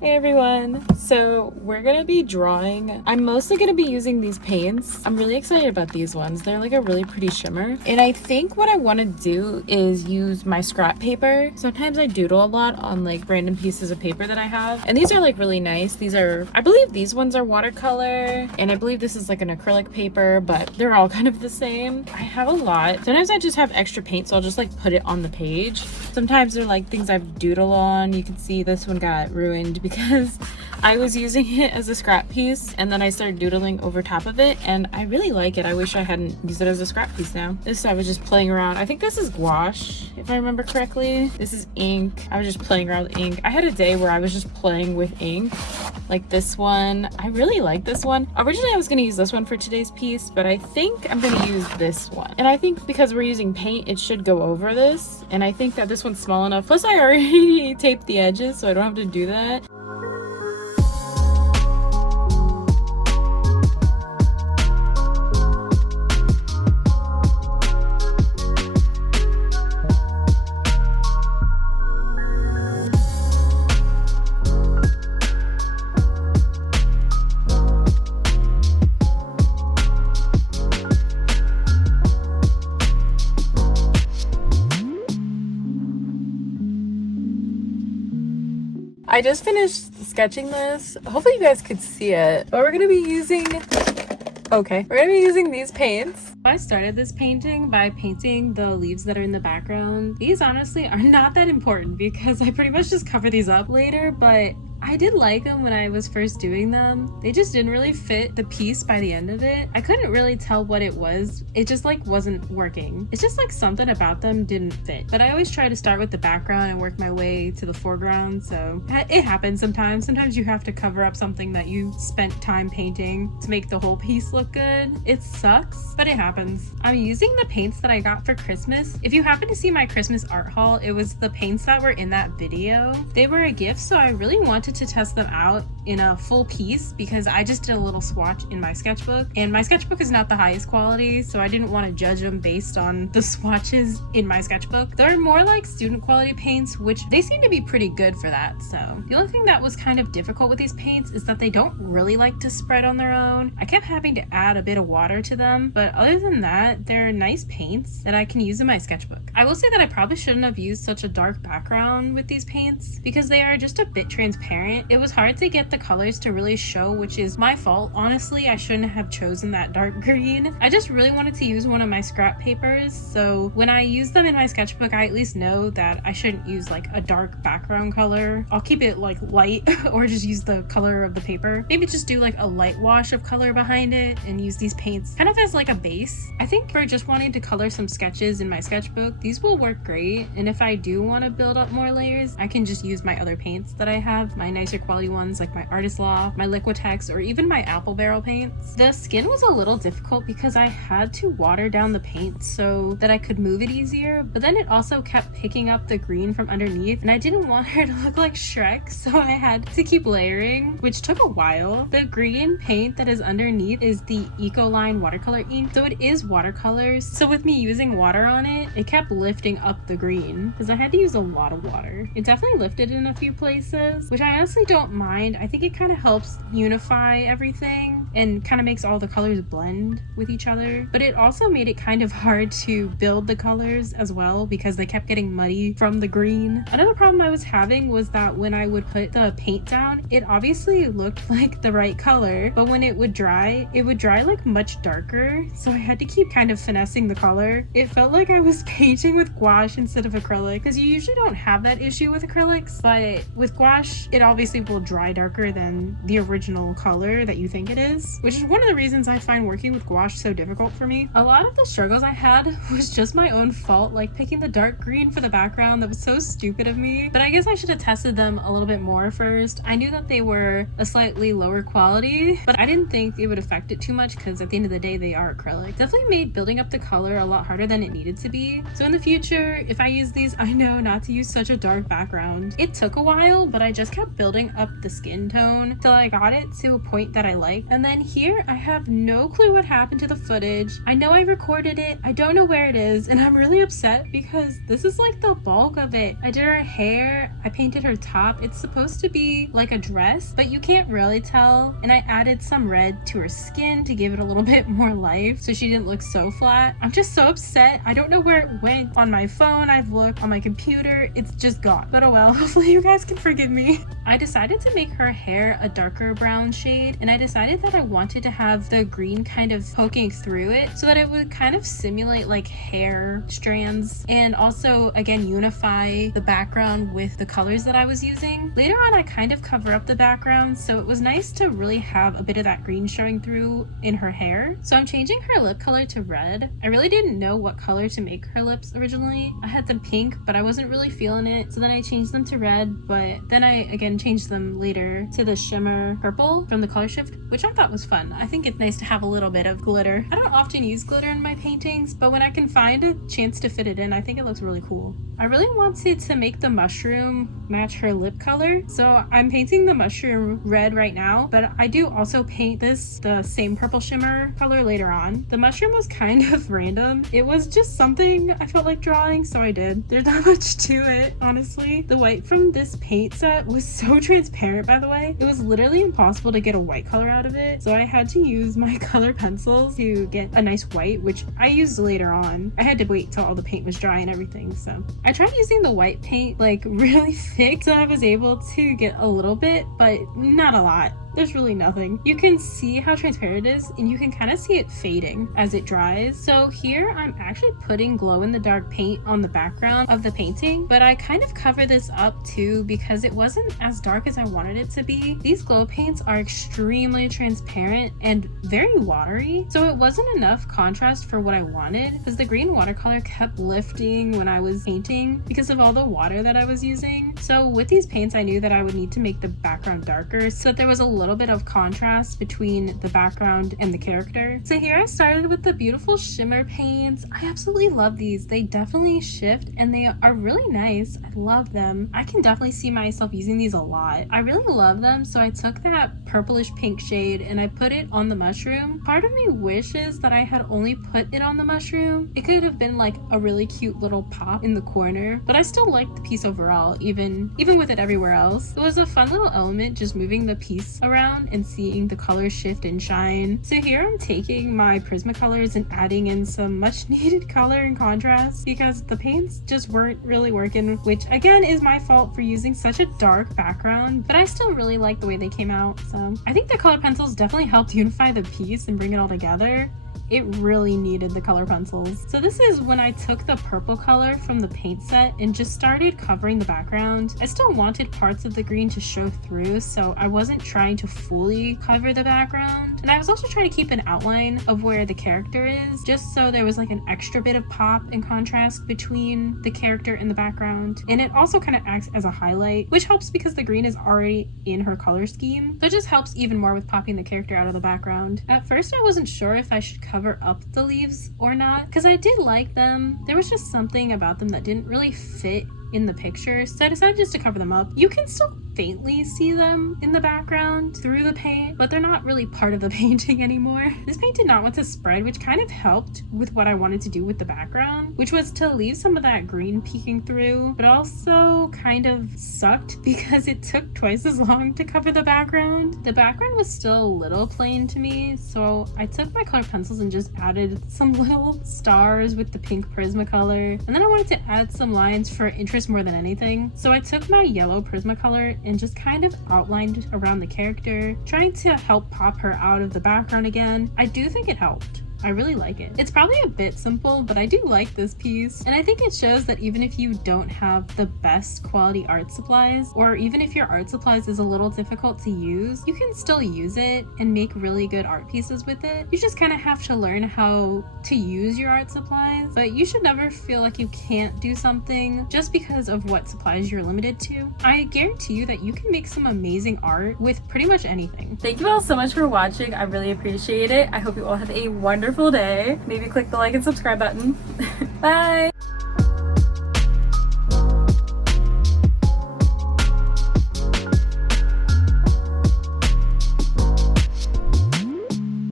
Hey everyone! So we're gonna be drawing. I'm mostly gonna be using these paints. I'm really excited about these ones. They're like a really pretty shimmer. And I think what I want to do is use my scrap paper. Sometimes I doodle a lot on like random pieces of paper that I have. And these are like really nice. These are, I believe these ones are watercolor. And I believe this is like an acrylic paper, but they're all kind of the same. I have a lot. Sometimes I just have extra paint, so I'll just like put it on the page. Sometimes they're like things I've doodled on. You can see this one got ruined because I was using it as a scrap piece and then I started doodling over top of it and I really like it. I wish I hadn't used it as a scrap piece now. This I was just playing around. I think this is gouache if I remember correctly. This is ink. I was just playing around with ink. I had a day where I was just playing with ink. Like this one. I really like this one. Originally I was going to use this one for today's piece, but I think I'm going to use this one. And I think because we're using paint, it should go over this. And I think that this one's small enough. Plus I already taped the edges, so I don't have to do that. I just finished sketching this. Hopefully you guys could see it, but we're gonna be using these paints. I started this painting by painting the leaves that are in the background. These honestly are not that important because I pretty much just cover these up later, but I did like them when I was first doing them. They just didn't really fit the piece by the end of it. I couldn't really tell what it was. It just like wasn't working. It's just like something about them didn't fit. But I always try to start with the background and work my way to the foreground. So it happens sometimes. Sometimes you have to cover up something that you spent time painting to make the whole piece look good. It sucks, but it happens. I'm using the paints that I got for Christmas. If you happen to see my Christmas art haul, it was the paints that were in that video. They were a gift, so I really wanted to test them out in a full piece because I just did a little swatch in my sketchbook, and my sketchbook is not the highest quality, so I didn't want to judge them based on the swatches in my sketchbook. They're more like student quality paints, which they seem to be pretty good for that. So the only thing that was kind of difficult with these paints is that they don't really like to spread on their own. I kept having to add a bit of water to them, but other than that, they're nice paints that I can use in my sketchbook. I will say that I probably shouldn't have used such a dark background with these paints because they are just a bit transparent. It was hard to get the colors to really show, which is my fault. Honestly, I shouldn't have chosen that dark green. I just really wanted to use one of my scrap papers, so when I use them in my sketchbook, I at least know that I shouldn't use like a dark background color. I'll keep it like light or just use the color of the paper. Maybe just do like a light wash of color behind it and use these paints kind of as like a base. I think for just wanting to color some sketches in my sketchbook, these will work great. And if I do want to build up more layers, I can just use my other paints that I have, my nicer quality ones like my Artist Law, my Liquitex, or even my Apple Barrel paints. The skin was a little difficult because I had to water down the paint so that I could move it easier, but then it also kept picking up the green from underneath, and I didn't want her to look like Shrek, so I had to keep layering, which took a while. The green paint that is underneath is the Ecoline watercolor ink, so it is watercolors. So with me using water on it, it kept lifting up the green because I had to use a lot of water. It definitely lifted in a few places, which I honestly don't mind. I think it kind of helps unify everything and kind of makes all the colors blend with each other, but it also made it kind of hard to build the colors as well because they kept getting muddy from the green. Another problem I was having was that when I would put the paint down, it obviously looked like the right color, but when it would dry like much darker, so I had to keep kind of finessing the color. It felt like I was painting with gouache instead of acrylic because you usually don't have that issue with acrylics, but with gouache it obviously will dry darker than the original color that you think it is, which is one of the reasons I find working with gouache so difficult for me. A lot of the struggles I had was just my own fault, like picking the dark green for the background. That was so stupid of me, but I guess I should have tested them a little bit more first. I knew that they were a slightly lower quality, but I didn't think it would affect it too much because at the end of the day they are acrylic. Definitely made building up the color a lot harder than it needed to be. So in the future, if I use these, I know not to use such a dark background. It took a while, but I just kept building up the skin skin tone till I got it to a point that I liked. And then here I have no clue what happened to the footage. I know I recorded it, I don't know where it is, and I'm really upset because this is like the bulk of it. I did her hair, I painted her top. It's supposed to be like a dress, but you can't really tell. And I added some red to her skin to give it a little bit more life so she didn't look so flat. I'm just so upset. I don't know where it went. On my phone, I've looked, on my computer, it's just gone. But oh well, hopefully you guys can forgive me. I decided to make her hair a darker brown shade, and I decided that I wanted to have the green kind of poking through it so that it would kind of simulate like hair strands, and also again unify the background with the colors that I was using. Later on I kind of cover up the background, so it was nice to really have a bit of that green showing through in her hair. So I'm changing her lip color to red. I really didn't know what color to make her lips originally. I had them pink, but I wasn't really feeling it, so then I changed them to red, but then I again changed them later to the shimmer purple from the color shift, which I thought was fun. I think it's nice to have a little bit of glitter. I don't often use glitter in my paintings, but when I can find a chance to fit it in, I think it looks really cool. I really wanted to make the mushroom match her lip color, so I'm painting the mushroom red right now, but I do also paint this the same purple shimmer color later on. The mushroom was kind of random. It was just something I felt like drawing, so I did. There's not much to it, honestly. The white from this paint set was so transparent, by the way. It was literally impossible to get a white color out of it, so I had to use my color pencils to get a nice white, which I used later on. I had to wait till all the paint was dry and everything, so I tried using the white paint like really thick so I was able to get a little bit, but not a lot. There's really nothing. You can see how transparent it is, and you can kind of see it fading as it dries. So here I'm actually putting glow-in-the-dark paint on the background of the painting, but I kind of cover this up too because it wasn't as dark as I wanted it to be. These glow paints are extremely transparent and very watery, so it wasn't enough contrast for what I wanted because the green watercolor kept lifting when I was painting because of all the water that I was using. So with these paints, I knew that I would need to make the background darker so that there was a little bit of contrast between the background and the character. So here I started with the beautiful shimmer paints. I absolutely love these. They definitely shift and they are really nice. I love them. I can definitely see myself using these a lot. I really love them, so I took that purplish pink shade and I put it on the mushroom. Part of me wishes that I had only put it on the mushroom. It could have been like a really cute little pop in the corner, but I still liked the piece overall, even with it everywhere else. It was a fun little element just moving the piece around and seeing the colors shift and shine. So here I'm taking my Prismacolors and adding in some much needed color and contrast because the paints just weren't really working, which again is my fault for using such a dark background, but I still really like the way they came out. So I think the color pencils definitely helped unify the piece and bring it all together. It really needed the color pencils. So this is when I took the purple color from the paint set and just started covering the background. I still wanted parts of the green to show through, so I wasn't trying to fully cover the background. And I was also trying to keep an outline of where the character is, just so there was like an extra bit of pop and contrast between the character and the background. And it also kind of acts as a highlight, which helps because the green is already in her color scheme. So it just helps even more with popping the character out of the background. At first I wasn't sure if I should cover up the leaves or not because I did like them. There was just something about them that didn't really fit in the picture, so I decided just to cover them up. You can still faintly see them in the background through the paint, but they're not really part of the painting anymore. This paint did not want to spread, which kind of helped with what I wanted to do with the background, which was to leave some of that green peeking through, but also kind of sucked because it took twice as long to cover the background. The background was still a little plain to me, so I took my color pencils and just added some little stars with the pink Prismacolor, and then I wanted to add some lines for interest more than anything. So I took my yellow Prismacolor and just kind of outlined around the character, trying to help pop her out of the background again. I do think it helped. I really like it. It's probably a bit simple, but I do like this piece. And I think it shows that even if you don't have the best quality art supplies, or even if your art supplies is a little difficult to use, you can still use it and make really good art pieces with it. You just kind of have to learn how to use your art supplies, but you should never feel like you can't do something just because of what supplies you're limited to. I guarantee you that you can make some amazing art with pretty much anything. Thank you all so much for watching. I really appreciate it. I hope you all have a wonderful day. Maybe click the like and subscribe button. Bye!